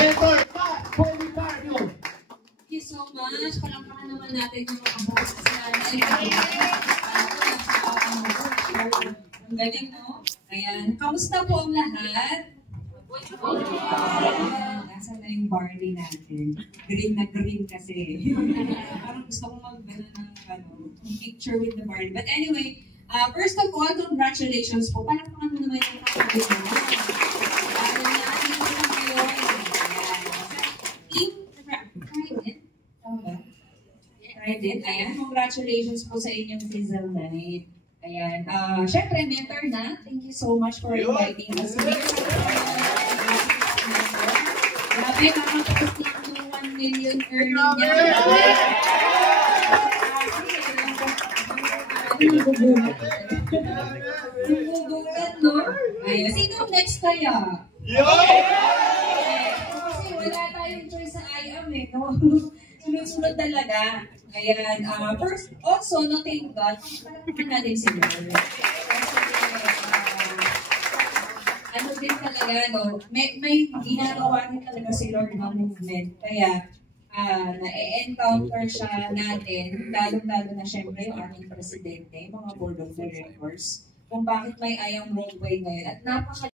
Thank you so much. Palangpakan naman natin yung mga boss natin. Ang galing, no? Ayan. Kamusta po ang lahat? Nasa na yung Barney natin. Green na green kasi. Parang gusto kong mag-gana ng picture with the Barney. But anyway, first of all, congratulations po. Palangpakan mo naman yung kapatid mo. Trident. Ayan, congratulations po sa inyong Sizzle Night. Ayan, syempre, mentor na. Thank you so much for inviting us here. Grabe, makapos na ang 1 million earning niya. Nagugulat, no? Ayan, sino next kaya? Kasi wala tayong choice sa IAM eh, no? Sunod-sunod talaga. Ayan, first, also, no, thank God, parang natin si Lord. Ano din talaga, no, may ginagawa din talaga si Lord ng movement. Kaya, na-encounter siya natin, lalo-lalo na syempre yung ating presidente, mga board of directors, kung bakit may ayang roadway ngayon. At